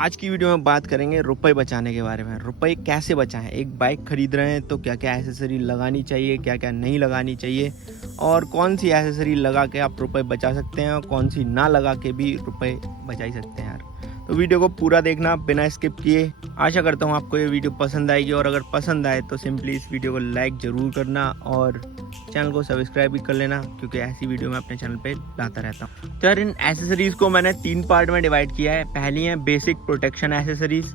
आज की वीडियो में बात करेंगे रुपए बचाने के बारे में। रुपए कैसे बचाएं, एक बाइक खरीद रहे हैं तो क्या क्या एसेसरी लगानी चाहिए, क्या क्या नहीं लगानी चाहिए, और कौन सी एसेसरी लगा के आप रुपए बचा सकते हैं और कौन सी ना लगा के भी रुपए बचा ही सकते हैं यार। तो वीडियो को पूरा देखना बिना स्किप किए। आशा करता हूँ आपको ये वीडियो पसंद आएगी, और अगर पसंद आए तो सिंपली इस वीडियो को लाइक ज़रूर करना और चैनल को सब्सक्राइब भी कर लेना, क्योंकि ऐसी वीडियो मैं अपने चैनल पे लाता रहता हूँ। तो यार इन एसेसरीज़ को मैंने 3 पार्ट में डिवाइड किया है। पहली है बेसिक प्रोटेक्शन एसेसरीज़,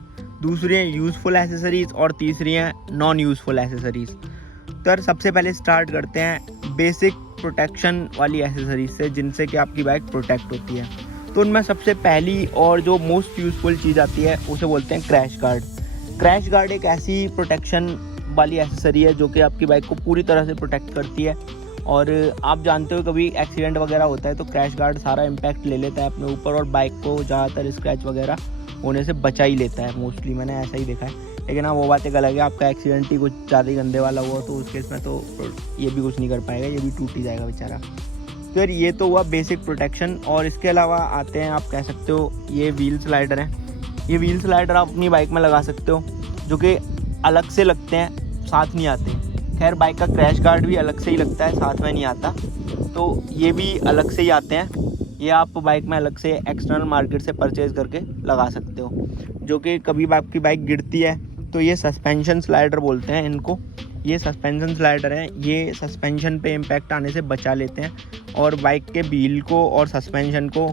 दूसरी है यूज़फुल एसेसरीज़ और तीसरी है नॉन यूज़फुल एसेसरीज़। तो यार सबसे पहले स्टार्ट करते हैं बेसिक प्रोटेक्शन वाली एसेसरीज से, जिनसे कि आपकी बाइक प्रोटेक्ट होती है। तो उनमें सबसे पहली और जो मोस्ट यूज़फुल चीज़ आती है उसे बोलते हैं क्रैश गार्ड। क्रैश गार्ड एक ऐसी प्रोटेक्शन वाली एसेसरी है जो कि आपकी बाइक को पूरी तरह से प्रोटेक्ट करती है। और आप जानते हो कभी एक्सीडेंट वगैरह होता है तो क्रैश गार्ड सारा इम्पैक्ट ले लेता है अपने ऊपर और बाइक को ज़्यादातर स्क्रैच वगैरह होने से बचा ही लेता है। मोस्टली मैंने ऐसा ही देखा है। लेकिन हाँ, वो बात एक अलग है, आपका एक्सीडेंट ही कुछ ज़्यादा ही गंदे वाला हुआ तो उस केस में तो ये भी कुछ नहीं कर पाएगा, ये भी टूट ही जाएगा बेचारा। तो यार ये तो हुआ बेसिक प्रोटेक्शन। और इसके अलावा आते हैं, आप कह सकते हो ये व्हील स्लाइडर हैं। ये व्हील स्लाइडर आप अपनी बाइक में लगा सकते हो, जो कि अलग से लगते हैं, साथ नहीं आते। खैर बाइक का क्रैश गार्ड भी अलग से ही लगता है, साथ में नहीं आता, तो ये भी अलग से ही आते हैं। ये आप बाइक में अलग से एक्सटर्नल मार्केट से परचेज़ करके लगा सकते हो, जो कि कभी आपकी बाइक गिरती है तो ये सस्पेंशन स्लाइडर बोलते हैं इनको। ये सस्पेंशन स्लाइडर हैं, ये सस्पेंशन पे इम्पैक्ट आने से बचा लेते हैं और बाइक के व्हील को और सस्पेंशन को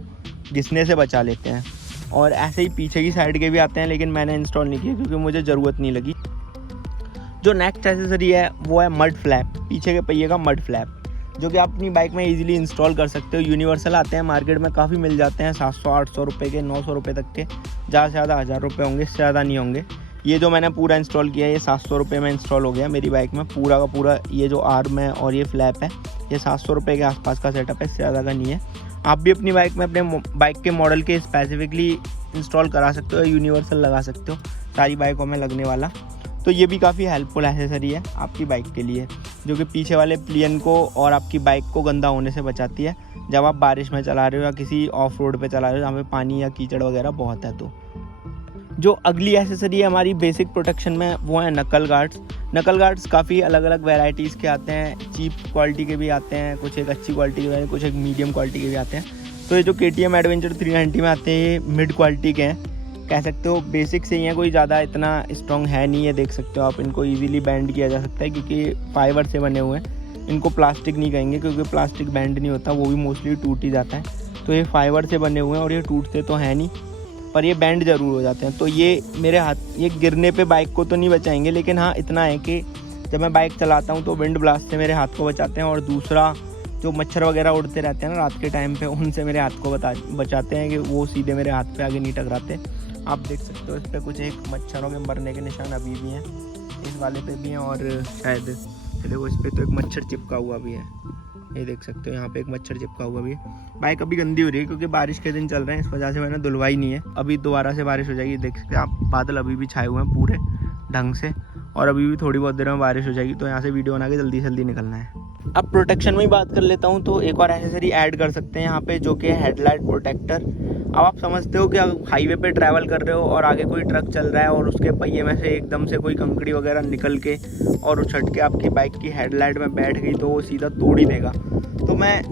घिसने से बचा लेते हैं। और ऐसे ही पीछे की साइड के भी आते हैं, लेकिन मैंने इंस्टॉल नहीं किया क्योंकि मुझे ज़रूरत नहीं लगी। जो नेक्स्ट एसेसरी है वो है मड फ्लैप, पीछे के पहिए का मड फ्लैप, जो कि आप अपनी बाइक में इजीली इंस्टॉल कर सकते हो। यूनिवर्सल आते हैं मार्केट में, काफ़ी मिल जाते हैं, 700-800 रुपये के, 900 रुपये तक के, ज़्यादा से ज़्यादा 1000 रुपये होंगे, इससे ज़्यादा नहीं होंगे। ये जो मैंने पूरा इंस्टॉल किया है ये 700 रुपये में इंस्टॉल हो गया मेरी बाइक में, पूरा का पूरा। ये जो आर्म है और ये फ्लैप है ये 700 रुपये के आसपास का सेटअप है, इससे ज़्यादा का नहीं है। आप भी अपनी बाइक में अपने बाइक के मॉडल के स्पेसिफिकली इंस्टॉल करा सकते हो, यूनिवर्सल लगा सकते हो सारी बाइकों में लगने वाला। तो ये भी काफ़ी हेल्पफुल एसेसरी है आपकी बाइक के लिए, जो कि पीछे वाले प्लियन को और आपकी बाइक को गंदा होने से बचाती है जब आप बारिश में चला रहे हो या किसी ऑफ रोड पे चला रहे हो जहाँ पे पानी या कीचड़ वगैरह बहुत है। तो जो अगली एसेसरी है हमारी बेसिक प्रोटेक्शन में वो है नकल गार्ड्स। नकल गार्ड्स काफ़ी अलग अलग वैरायटीज़ के आते हैं, चीप क्वालिटी के भी आते हैं, कुछ एक अच्छी क्वालिटी के भी, कुछ एक मीडियम क्वालिटी के भी आते हैं। तो ये जो KTM एडवेंचर 390 में आते हैं ये मिड क्वालिटी के हैं, कह सकते हो बेसिक से ही हैं, कोई ज़्यादा इतना स्ट्रॉन्ग है नहीं है। देख सकते हो आप, इनको ईजिली बैंड किया जा सकता है क्योंकि फाइबर से बने हुए हैं। इनको प्लास्टिक नहीं कहेंगे क्योंकि प्लास्टिक बैंड नहीं होता, वो भी मोस्टली टूट ही जाता है। तो ये फाइबर से बने हुए हैं और ये टूटते तो हैं नहीं, पर ये बैंड ज़रूर हो जाते हैं। तो ये मेरे हाथ, ये गिरने पे बाइक को तो नहीं बचाएंगे, लेकिन हाँ इतना है कि जब मैं बाइक चलाता हूँ तो विंड ब्लास्ट से मेरे हाथ को बचाते हैं। और दूसरा जो मच्छर वगैरह उड़ते रहते हैं ना रात के टाइम पे, उनसे मेरे हाथ को बचाते हैं कि वो सीधे मेरे हाथ पे आगे नहीं टकराते। आप देख सकते हो इस पर कुछ एक मच्छरों के मरने के निशान अभी भी हैं, इस वाले पे भी हैं, और शायद चले वो इस पर तो एक मच्छर चिपका हुआ भी है, ये देख सकते हो यहाँ पे एक मच्छर चिपका हुआ भी है। बाइक अभी गंदी हो रही है क्योंकि बारिश के दिन चल रहे हैं, इस वजह से मैंने धुलवाई नहीं है। अभी दोबारा से बारिश हो जाएगी, देख सकते हैं आप, बादल अभी भी छाए हुए हैं पूरे ढंग से, और अभी भी थोड़ी बहुत देर में बारिश हो जाएगी। तो यहाँ से वीडियो बना के जल्दी से जल्दी निकलना है। अब प्रोटेक्शन में ही बात कर लेता हूँ, तो एक और एसेसरी ऐड कर सकते हैं यहाँ पे, जो कि हेडलाइट प्रोटेक्टर। अब आप समझते हो कि आप हाईवे पे ट्रैवल कर रहे हो और आगे कोई ट्रक चल रहा है और उसके पहिए में से एकदम से कोई कंकड़ी वगैरह निकल के और उछट के आपकी बाइक की हेडलाइट में बैठ गई तो वो सीधा तोड़ ही देगा। तो मैं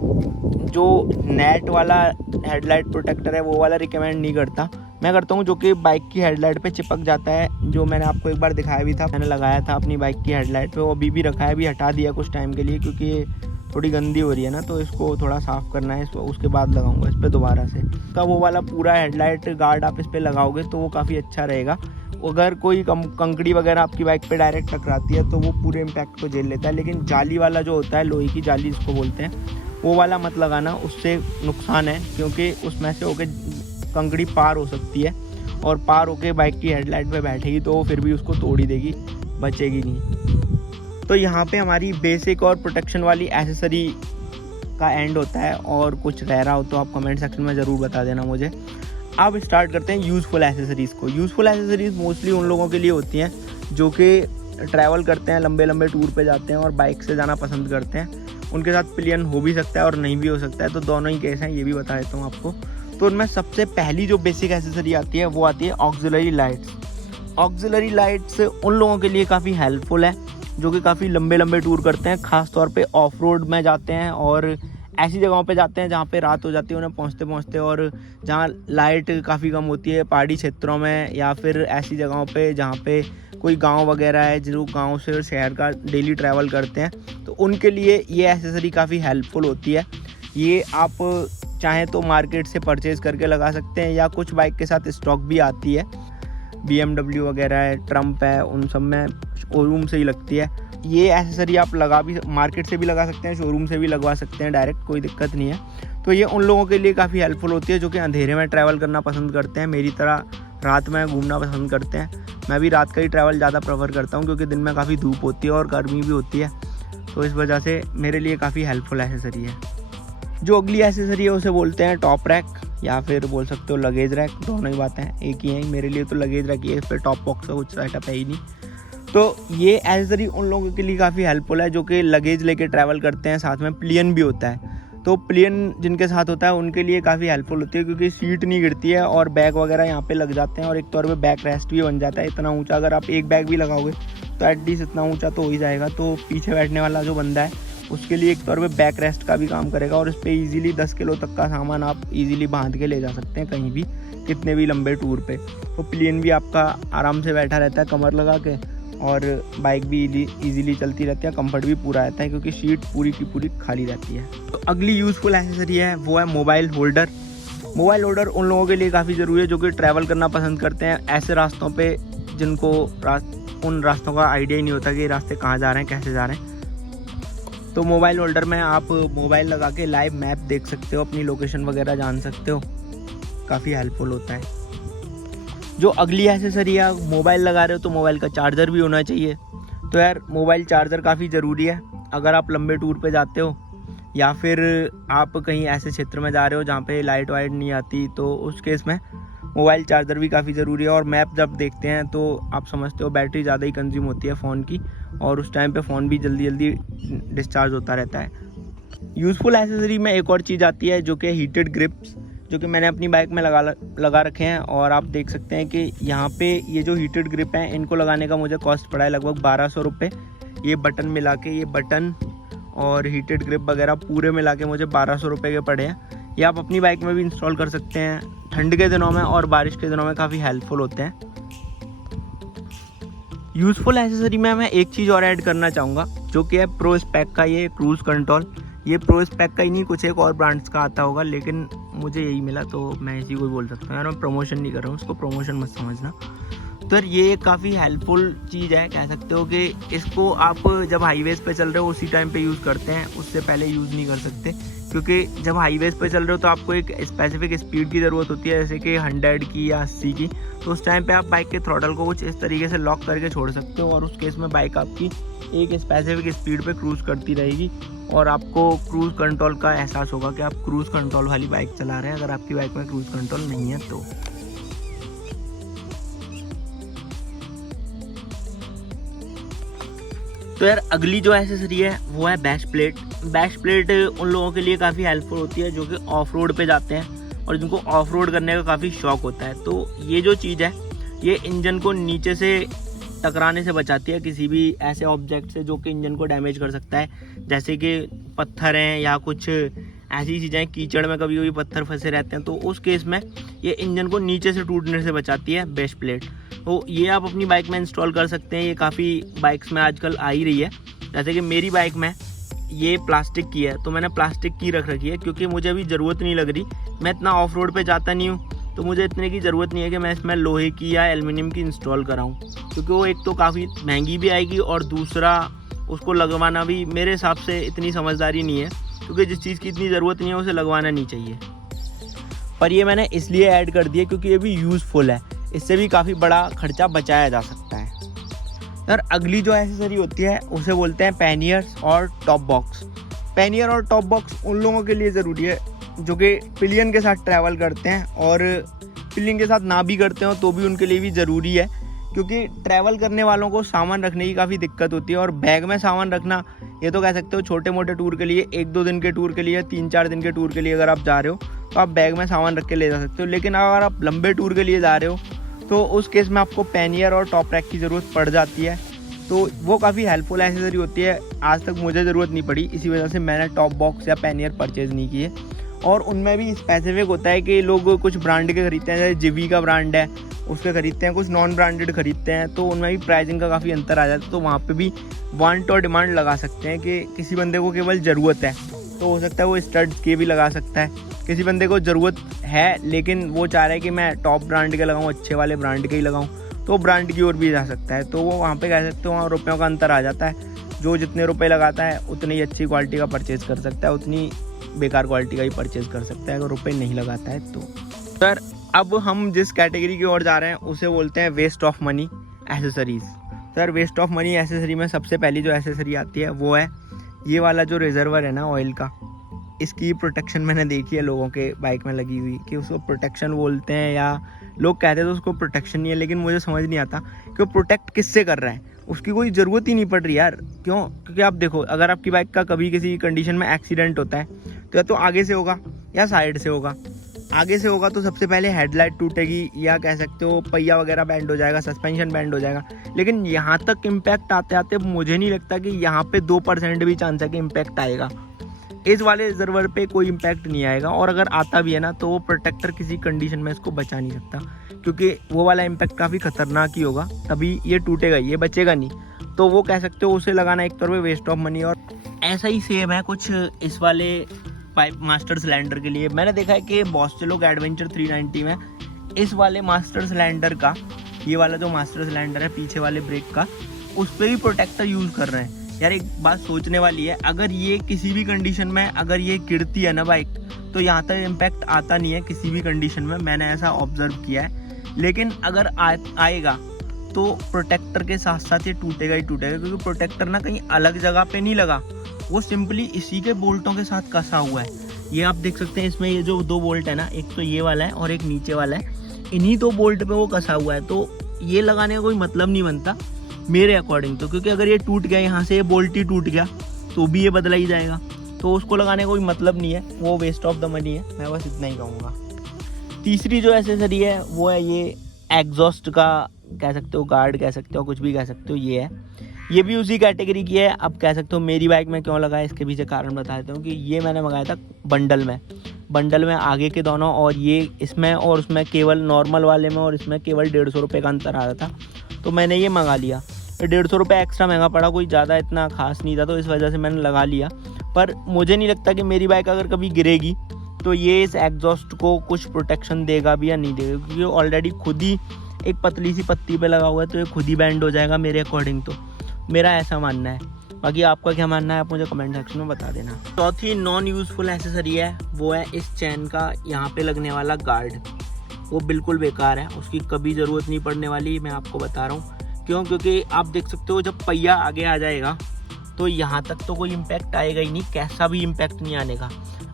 जो नेट वाला हेडलाइट प्रोटेक्टर है वो वाला रिकमेंड नहीं करता, मैं करता हूँ जो कि बाइक की हेडलाइट पे चिपक जाता है, जो मैंने आपको एक बार दिखाया भी था, मैंने लगाया था अपनी बाइक की हेडलाइट पे। वो अभी भी रखा है, अभी हटा दिया कुछ टाइम के लिए क्योंकि ये थोड़ी गंदी हो रही है ना, तो इसको थोड़ा साफ़ करना है, इसको उसके बाद लगाऊंगा इस पर दोबारा से। तो वो वाला पूरा हेडलाइट गार्ड आप इस पर लगाओगे तो वो काफ़ी अच्छा रहेगा। अगर कोई कंकड़ी वगैरह आपकी बाइक पे डायरेक्ट टकराती है तो वो पूरे इम्पैक्ट को झेल लेता है, लेकिन जाली वाला जो होता है, लोहे की जाली जिसको बोलते हैं, वो वाला मत लगाना, उससे नुकसान है क्योंकि उसमें से होके कंकड़ी पार हो सकती है और पार होके बाइक की हेडलाइट पे बैठेगी तो वो फिर भी उसको तोड़ ही देगी, बचेगी नहीं। तो यहाँ पे हमारी बेसिक और प्रोटेक्शन वाली एसेसरी का एंड होता है, और कुछ रह रहा हो तो आप कमेंट सेक्शन में ज़रूर बता देना मुझे। अब स्टार्ट करते हैं यूज़फुल एसेसरीज़ को। यूज़फुल एसेसरीज़ मोस्टली उन लोगों के लिए होती हैं जो कि ट्रैवल करते हैं, लंबे लंबे टूर पे जाते हैं और बाइक से जाना पसंद करते हैं। उनके साथ प्लेन हो भी सकता है और नहीं भी हो सकता है, तो दोनों ही केस हैं, ये भी बता देता हूँ आपको। तो उनमें सबसे पहली जो बेसिक एसेसरी आती है वो आती है ऑक्सिलरी लाइट्स। ऑक्सिलरी लाइट्स उन लोगों के लिए काफ़ी हेल्पफुल है जो कि काफ़ी लंबे लंबे टूर करते हैं, ख़ास तौर पे ऑफ रोड में जाते हैं और ऐसी जगहों पे जाते हैं जहाँ पे रात हो जाती है उन्हें पहुँचते पहुँचते, और जहाँ लाइट काफ़ी कम होती है, पहाड़ी क्षेत्रों में या फिर ऐसी जगहों पे जहाँ पे कोई गांव वगैरह है, जो गांव से शहर का डेली ट्रैवल करते हैं, तो उनके लिए ये एसेसरी काफ़ी हेल्पफुल होती है। ये आप चाहें तो मार्केट से परचेज़ करके लगा सकते हैं या कुछ बाइक के साथ स्टॉक भी आती है, BMW वगैरह है, ट्रम्प है, उन सब में शोरूम से ही लगती है। ये एसेसरी आप लगा भी मार्केट से भी लगा सकते हैं, शोरूम से भी लगवा सकते हैं डायरेक्ट, कोई दिक्कत नहीं है। तो ये उन लोगों के लिए काफ़ी हेल्पफुल होती है जो कि अंधेरे में ट्रैवल करना पसंद करते हैं, मेरी तरह रात में घूमना पसंद करते हैं। मैं भी रात का ही ट्रैवल ज़्यादा प्रेफर करता हूँ क्योंकि दिन में काफ़ी धूप होती है और गर्मी भी होती है, तो इस वजह से मेरे लिए काफ़ी हेल्पफुल एसेसरी है। जो अगली एसेसरी है उसे बोलते हैं टॉप रैक या फिर बोल सकते हो लगेज रैक, दोनों ही बातें हैं, एक ही हैं। मेरे लिए तो लगेज रैक ही है, इस पर टॉप बॉक्स का कुछ सेटअप है ही नहीं। तो ये एसेसरी उन लोगों के लिए काफ़ी हेल्पफुल है जो कि लगेज लेके ट्रैवल करते हैं, साथ में प्लियन भी होता है। तो प्लियन जिनके साथ होता है उनके लिए काफ़ी हेल्पफुल होती है क्योंकि सीट नहीं गिरती है और बैग वगैरह यहाँ पे लग जाते हैं और एक तौर पे बैक रेस्ट भी बन जाता है। इतना ऊंचा अगर आप एक बैग भी लगाओगे तो एटलीस्ट इतना ऊंचा तो हो ही जाएगा, तो पीछे बैठने वाला जो बंदा है उसके लिए एक तौर पे बैक रेस्ट का भी काम करेगा और इस पर ईजिली 10 किलो तक का सामान आप ईजिली बांध के ले जा सकते हैं कहीं भी, कितने भी लंबे टूर पे। तो प्लेन भी आपका आराम से बैठा रहता है कमर लगा के और बाइक भी ईजिली चलती रहती है, कंफर्ट भी पूरा रहता है क्योंकि सीट पूरी की पूरी खाली रहती है। तो अगली यूज़फुल एक्सेसरी है वो है मोबाइल होल्डर। मोबाइल होल्डर उन लोगों के लिए काफ़ी ज़रूरी है जो कि ट्रैवल करना पसंद करते हैं ऐसे रास्तों पे जिनको उन रास्तों का आइडिया ही नहीं होता कि ये रास्ते कहाँ जा रहे हैं, कैसे जा रहे हैं। तो मोबाइल होल्डर में आप मोबाइल लगा के लाइव मैप देख सकते हो, अपनी लोकेशन वगैरह जान सकते हो, काफ़ी हेल्पफुल होता है। जो अगली एसेसरी है, मोबाइल लगा रहे हो तो मोबाइल का चार्जर भी होना चाहिए। तो यार मोबाइल चार्जर काफ़ी ज़रूरी है अगर आप लंबे टूर पे जाते हो या फिर आप कहीं ऐसे क्षेत्र में जा रहे हो जहाँ पे लाइट वाइट नहीं आती, तो उस केस में मोबाइल चार्जर भी काफ़ी ज़रूरी है। और मैप जब देखते हैं तो आप समझते हो बैटरी ज़्यादा ही कंज्यूम होती है फ़ोन की और उस टाइम पे फ़ोन भी जल्दी जल्दी डिस्चार्ज होता रहता है। यूज़फुल एसेसरी में एक और चीज़ आती है जो कि हीटेड ग्रिप्स, जो कि मैंने अपनी बाइक में लगा रखे हैं और आप देख सकते हैं कि यहाँ पे ये जो हीटेड ग्रिप हैं इनको लगाने का मुझे कॉस्ट पड़ा है लगभग 1200 रुपये। ये बटन मिला के, ये बटन और हीटेड ग्रिप वगैरह पूरे मिला के मुझे 1200 रुपये के पड़े हैं। ये आप अपनी बाइक में भी इंस्टॉल कर सकते हैं, ठंड के दिनों में और बारिश के दिनों में काफ़ी हेल्पफुल होते हैं। यूज़फुल एसेसरी में मैं एक चीज़ और ऐड करना चाहूँगा जो कि है प्रो स्पेक का ये क्रूज़ कंट्रोल। ये प्रो स्पेक का ही नहीं, कुछ एक और ब्रांड्स का आता होगा, लेकिन मुझे यही मिला तो मैं इसी को बोल सकता हूँ। यार मैं प्रमोशन नहीं कर रहा हूँ, उसको प्रमोशन मत समझना। तो यार ये काफ़ी हेल्पफुल चीज़ है, कह सकते हो कि इसको आप जब हाईवेज़ पे चल रहे हो उसी टाइम पे यूज़ करते हैं, उससे पहले यूज़ नहीं कर सकते क्योंकि जब हाईवेज़ पे चल रहे हो तो आपको एक स्पेसिफिक स्पीड की ज़रूरत होती है, जैसे कि 100 की या 80 की। तो उस टाइम पे आप बाइक के थ्रॉटल को कुछ इस तरीके से लॉक करके छोड़ सकते हो और उस केस में बाइक आपकी एक स्पेसिफिक स्पीड पे क्रूज़ करती रहेगी और आपको क्रूज़ कंट्रोल का एहसास होगा कि आप क्रूज़ कंट्रोल वाली बाइक चला रहे हैं, अगर आपकी बाइक में क्रूज़ कंट्रोल नहीं है तो। तो यार अगली जो एसेसरी है वो है बैश प्लेट। बैश प्लेट उन लोगों के लिए काफ़ी हेल्पफुल होती है जो कि ऑफ रोड पे जाते हैं और जिनको ऑफ रोड करने का काफ़ी शौक होता है। तो ये जो चीज़ है ये इंजन को नीचे से टकराने से बचाती है, किसी भी ऐसे ऑब्जेक्ट से जो कि इंजन को डैमेज कर सकता है, जैसे कि पत्थर हैं या कुछ ऐसी चीज़ें, कीचड़ में कभी कभी पत्थर फंसे रहते हैं, तो उस केस में ये इंजन को नीचे से टूटने से बचाती है बैश प्लेट। तो ये आप अपनी बाइक में इंस्टॉल कर सकते हैं, ये काफ़ी बाइक्स में आजकल आ ही रही है। जैसे कि मेरी बाइक में ये प्लास्टिक की है तो मैंने प्लास्टिक की रख रखी है क्योंकि मुझे अभी ज़रूरत नहीं लग रही, मैं इतना ऑफ रोड पे जाता नहीं हूँ तो मुझे इतने की ज़रूरत नहीं है कि मैं इसमें लोहे की या एल्युमिनियम की इंस्टॉल कराऊँ, क्योंकि वो एक तो काफ़ी महंगी भी आएगी और दूसरा उसको लगवाना भी मेरे हिसाब से इतनी समझदारी नहीं है, क्योंकि जिस चीज़ की इतनी ज़रूरत नहीं है उसे लगवाना नहीं चाहिए। पर ये मैंने इसलिए ऐड कर दिया क्योंकि ये भी यूज़फुल है, इससे भी काफ़ी बड़ा खर्चा बचाया जा सकता है। यार अगली जो एसेसरी होती है उसे बोलते हैं पैनियर्स और टॉप बॉक्स। पैनियर और टॉप बॉक्स उन लोगों के लिए ज़रूरी है जो कि पिलियन के साथ ट्रैवल करते हैं और पिलियन के साथ ना भी करते हो तो भी उनके लिए भी ज़रूरी है, क्योंकि ट्रैवल करने वालों को सामान रखने की काफ़ी दिक्कत होती है और बैग में सामान रखना, ये तो कह सकते हो छोटे मोटे टूर के लिए, 1-2 दिन के टूर के लिए, 3-4 दिन के टूर के लिए अगर आप जा रहे हो तो आप बैग में सामान रख के ले जा सकते हो। लेकिन अगर आप लंबे टूर के लिए जा रहे हो तो उस केस में आपको पैनियर और टॉप रैक की ज़रूरत पड़ जाती है। तो वो काफ़ी हेल्पफुल एसेसरी होती है। आज तक मुझे ज़रूरत नहीं पड़ी, इसी वजह से मैंने टॉप बॉक्स या पैनियर परचेज़ नहीं किए। और उनमें भी स्पेसिफिक होता है कि लोग कुछ ब्रांड के खरीदते हैं, जैसे जिवी का ब्रांड है उसके खरीदते हैं, कुछ नॉन ब्रांडेड खरीदते हैं, तो उनमें भी प्राइसिंग का काफ़ी अंतर आ जाता है। तो वहाँ पे भी वांट और डिमांड लगा सकते हैं कि किसी बंदे को केवल ज़रूरत है तो हो सकता है वो स्टड्स के भी लगा सकता है। किसी बंदे को ज़रूरत है लेकिन वो चाह रहा है कि मैं टॉप ब्रांड के लगाऊँ, अच्छे वाले ब्रांड के ही लगाऊँ, तो ब्रांड की ओर भी जा सकता है। तो वो वहाँ पे कह सकते हो वहाँ रुपयों का अंतर आ जाता है। जो जितने रुपए लगाता है उतनी अच्छी क्वालिटी का परचेज़ कर सकता है, उतनी बेकार क्वालिटी का ही परचेज़ कर सकता है अगर रुपए नहीं लगाता है तो। सर अब हम जिस कैटेगरी की ओर जा रहे हैं उसे बोलते हैं waste of money accessories. Sir waste of money accessory में सबसे पहली जो एसेसरी आती है वो है ये वाला जो रिजर्वर है ना ऑयल का, इसकी प्रोटेक्शन मैंने देखी है लोगों के बाइक में लगी हुई कि उसको प्रोटेक्शन बोलते हैं या लोग कहते हैं तो उसको प्रोटेक्शन नहीं है, लेकिन मुझे समझ नहीं आता कि वो प्रोटेक्ट किससे कर रहा है। उसकी कोई ज़रूरत ही नहीं पड़ रही यार। क्यों? क्योंकि आप देखो अगर आपकी बाइक का कभी किसी कंडीशन में एक्सीडेंट होता है तो या तो आगे से होगा या साइड से होगा। आगे से होगा तो सबसे पहले हेडलाइट टूटेगी या कह सकते हो पहिया वगैरह बैंड हो जाएगा, सस्पेंशन बैंड हो जाएगा। लेकिन यहाँ तक इम्पैक्ट आते आते मुझे नहीं लगता कि यहाँ पे 2% भी चांस है कि इम्पैक्ट आएगा। इस वाले रिजर्वर पे कोई इम्पैक्ट नहीं आएगा, और अगर आता भी है ना तो वो प्रोटेक्टर किसी कंडीशन में इसको बचा नहीं सकता, क्योंकि वो वाला इम्पैक्ट काफ़ी खतरनाक ही होगा, तभी ये टूटेगा, ये बचेगा नहीं। तो वो कह सकते हो उसे लगाना एक तौर पे वेस्ट ऑफ मनी। और ऐसा ही सेम है कुछ इस वाले पाइप मास्टर सिलेंडर के लिए। मैंने देखा है कि बहुत से लोग एडवेंचर 390 में इस वाले मास्टर सिलेंडर का, ये वाला जो मास्टर सिलेंडर है पीछे वाले ब्रेक का, उस पर भी प्रोटेक्टर यूज़ कर रहे हैं। यार एक बात सोचने वाली है, अगर ये किसी भी कंडीशन में अगर ये गिरती है ना बाइक, तो यहाँ तक इम्पैक्ट आता नहीं है किसी भी कंडीशन में, मैंने ऐसा ऑब्जर्व किया है। लेकिन अगर आएगा तो प्रोटेक्टर के साथ साथ ये टूटेगा ही टूटेगा, क्योंकि प्रोटेक्टर ना कहीं अलग जगह पे नहीं लगा, वो सिंपली इसी के बोल्टों के साथ कसा हुआ है। ये आप देख सकते हैं, इसमें ये जो 2 बोल्ट है ना, एक तो ये वाला है और एक नीचे वाला है, इन्हीं 2 बोल्ट पे वो कसा हुआ है। तो ये लगाने का कोई मतलब नहीं बनता मेरे अकॉर्डिंग तो, क्योंकि अगर ये टूट गया, यहाँ से ये बोल्ट ही टूट गया तो भी ये बदला ही जाएगा, तो उसको लगाने का कोई मतलब नहीं है, वो वेस्ट ऑफ द मनी है। मैं बस इतना ही कहूँगा। तीसरी जो एसेसरी है वो है ये एग्जॉस्ट का, कह सकते हो गार्ड, कह सकते हो कुछ भी कह सकते हो, ये है, ये भी उसी कैटेगरी की है। अब कह सकते हो मेरी बाइक में क्यों लगा है, इसके पीछे कारण बता देता हूँ कि ये मैंने मंगाया था बंडल में आगे के दोनों, और ये इसमें और उसमें केवल नॉर्मल वाले में और इसमें केवल 150 रुपये का अंतर आ रहा था, तो मैंने ये मंगा लिया। 150 रुपये एक्स्ट्रा महंगा पड़ा, कोई ज़्यादा इतना खास नहीं था, तो इस वजह से मैंने लगा लिया। पर मुझे नहीं लगता कि मेरी बाइक अगर कभी गिरेगी तो ये इस एग्जॉस्ट को कुछ प्रोटेक्शन देगा भी या नहीं देगा, क्योंकि ऑलरेडी खुद ही एक पतली सी पत्ती पे लगा हुआ है, तो ये खुद ही बैंड हो जाएगा मेरे अकॉर्डिंग। तो मेरा ऐसा मानना है, बाकी आपका क्या मानना है आप मुझे कमेंट सेक्शन में बता देना। चौथी नॉन यूज़फुल एसेसरी है वो है इस चैन का यहाँ पे लगने वाला गार्ड। वो बिल्कुल बेकार है, उसकी कभी ज़रूरत नहीं पड़ने वाली, मैं आपको बता रहा हूँ क्यों। क्योंकि आप देख सकते हो जब पहिया आगे आ जाएगा तो यहाँ तक तो कोई इम्पैक्ट आएगा ही नहीं, कैसा भी इम्पैक्ट नहीं आने का।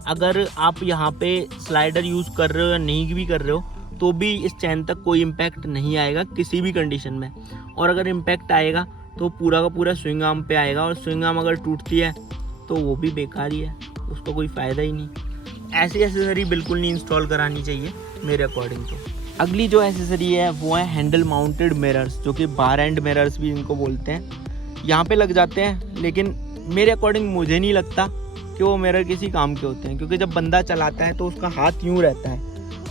अगर आप यहाँ पे स्लाइडर यूज़ कर रहे हो या नहीं भी कर रहे हो तो भी इस चैन तक कोई इम्पैक्ट नहीं आएगा किसी भी कंडीशन में, और अगर इम्पैक्ट आएगा तो पूरा का पूरा स्विंग आर्म पे आएगा, और स्विंग आर्म अगर टूटती है तो वो भी बेकार ही है, उसको कोई फ़ायदा ही नहीं। ऐसी एसेसरी बिल्कुल नहीं इंस्टॉल करानी चाहिए मेरे अकॉर्डिंग तो। अगली जो एसेसरी है वो है हैंडल माउंटेड मिरर्स, जो कि बार एंड मिरर्स भी इनको बोलते हैं। यहाँ पे लग जाते हैं, लेकिन मेरे अकॉर्डिंग मुझे नहीं लगता कि वो मिरर किसी काम के होते हैं, क्योंकि जब बंदा चलाता है तो उसका हाथ यूँ रहता है,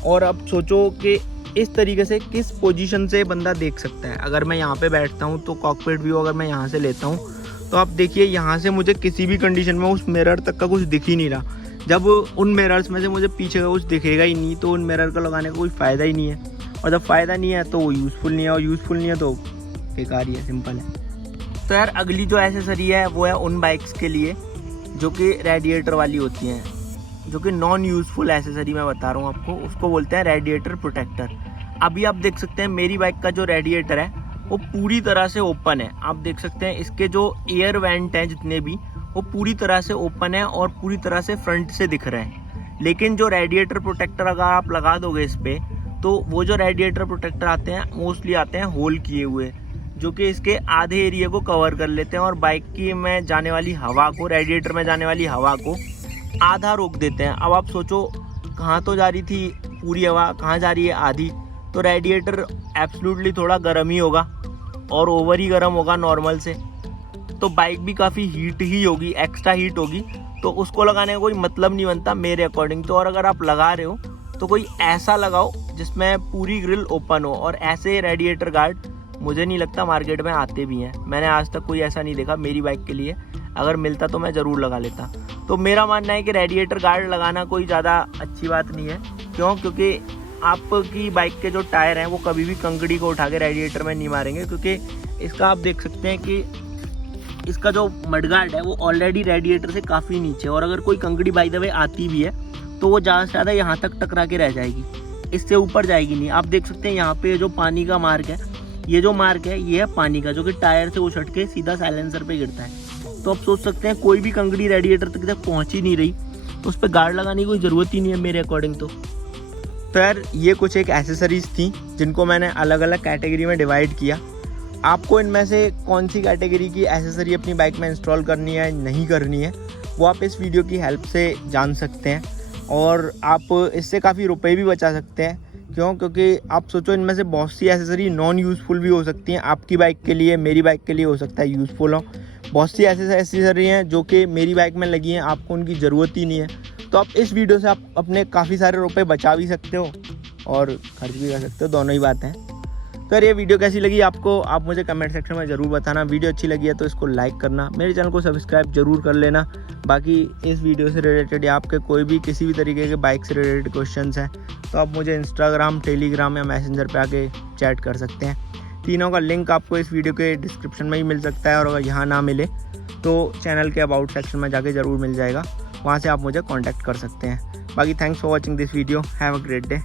और अब सोचो कि इस तरीके से किस पोजीशन से बंदा देख सकता है। अगर मैं यहाँ पे बैठता हूँ तो कॉकपिट व्यू अगर मैं यहाँ से लेता हूँ तो आप देखिए यहाँ से मुझे किसी भी कंडीशन में उस मिरर तक का कुछ दिख ही नहीं रहा। जब उन मिरर्स में से मुझे पीछे का कुछ दिखेगा ही नहीं तो उन मिरर का लगाने का कोई फ़ायदा ही नहीं है, और जब फ़ायदा नहीं है तो वो यूज़फुल नहीं है, और यूज़फुल नहीं है तो बेकार ही है, सिंपल है। तो यार अगली जो एसेसरी है वो है उन बाइक्स के लिए जो कि रेडिएटर वाली होती हैं, जो कि नॉन यूज़फुल एसेसरी मैं बता रहा हूँ आपको, उसको बोलते हैं रेडिएटर प्रोटेक्टर। अभी आप देख सकते हैं मेरी बाइक का जो रेडिएटर है वो पूरी तरह से ओपन है। आप देख सकते हैं इसके जो एयर वेंट हैं जितने भी, वो पूरी तरह से ओपन है और पूरी तरह से फ्रंट से दिख रहे हैं। लेकिन जो रेडिएटर प्रोटेक्टर अगर आप लगा दोगे इस पर, तो वो जो रेडिएटर प्रोटेक्टर आते हैं मोस्टली आते हैं होल किए हुए, जो कि इसके आधे एरिया को कवर कर लेते हैं और बाइक की में जाने वाली हवा को, रेडिएटर में जाने वाली हवा को आधा रोक देते हैं। अब आप सोचो कहाँ तो जा रही थी पूरी हवा, कहाँ जा रही है आधी, तो रेडिएटर एब्सोल्युटली थोड़ा गर्म ही होगा और ओवर ही गर्म होगा नॉर्मल से, तो बाइक भी काफ़ी हीट ही होगी, एक्स्ट्रा हीट होगी, तो उसको लगाने का कोई मतलब नहीं बनता मेरे अकॉर्डिंग तो। और अगर आप लगा रहे हो तो कोई ऐसा लगाओ जिसमें पूरी ग्रिल ओपन हो, और ऐसे रेडिएटर गार्ड मुझे नहीं लगता मार्केट में आते भी हैं, मैंने आज तक कोई ऐसा नहीं देखा मेरी बाइक के लिए, अगर मिलता तो मैं ज़रूर लगा लेता। तो मेरा मानना है कि रेडिएटर गार्ड लगाना कोई ज़्यादा अच्छी बात नहीं है। क्यों? क्योंकि आपकी बाइक के जो टायर हैं वो कभी भी कंकड़ी को उठा के रेडिएटर में नहीं मारेंगे, क्योंकि इसका आप देख सकते हैं कि इसका जो मडगार्ड है वो ऑलरेडी रेडिएटर से काफ़ी नीचे, और अगर कोई कंकड़ी बाय द वे आती भी है तो वो ज़्यादा से ज़्यादा यहाँ तक टकरा के रह जाएगी, इससे ऊपर जाएगी नहीं। आप देख सकते हैं यहाँ पे जो पानी का मार्क है, ये जो मार्क है ये है पानी का, जो कि टायर से उछट के सीधा साइलेंसर पे गिरता है। तो आप सोच सकते हैं कोई भी कंकड़ी रेडिएटर तक पहुँच ही नहीं रही, तो उस पर गार्ड लगाने की कोई ज़रूरत ही नहीं है मेरे अकॉर्डिंग तो। यार ये कुछ एक एसेसरीज़ थी जिनको मैंने अलग अलग कैटेगरी में डिवाइड किया। आपको इनमें से कौन सी कैटेगरी की एसेसरी अपनी बाइक में इंस्टॉल करनी है नहीं करनी है, वो आप इस वीडियो की हेल्प से जान सकते हैं, और आप इससे काफ़ी रुपए भी बचा सकते हैं। क्यों? क्योंकि आप सोचो इनमें से बहुत सी एसेसरी नॉन यूज़फुल भी हो सकती हैं, आपकी बाइक के लिए, मेरी बाइक के लिए हो सकता है यूज़फुल हो। बहुत सी ऐसे एसेसरी हैं जो कि मेरी बाइक में लगी हैं, आपको उनकी ज़रूरत ही नहीं है, तो आप इस वीडियो से आप अपने काफ़ी सारे रुपए बचा भी सकते हो और खर्च भी कर सकते हो, दोनों ही बातें हैं। तो यार ये वीडियो कैसी लगी आपको, आप मुझे कमेंट सेक्शन में ज़रूर बताना। वीडियो अच्छी लगी है तो इसको लाइक करना, मेरे चैनल को सब्सक्राइब जरूर कर लेना। बाकी इस वीडियो से रिलेटेड या आपके कोई भी किसी भी तरीके के बाइक से रिलेटेड क्वेश्चंस हैं तो आप मुझे इंस्टाग्राम, टेलीग्राम या मैसेंजर पे आके चैट कर सकते हैं। तीनों का लिंक आपको इस वीडियो के डिस्क्रिप्शन में ही मिल सकता है, और अगर यहाँ ना मिले तो चैनल के अबाउट सेक्शन में जाके ज़रूर मिल जाएगा, वहाँ से आप मुझे कॉन्टैक्ट कर सकते हैं। बाकी thanks for watching this video, have a great day.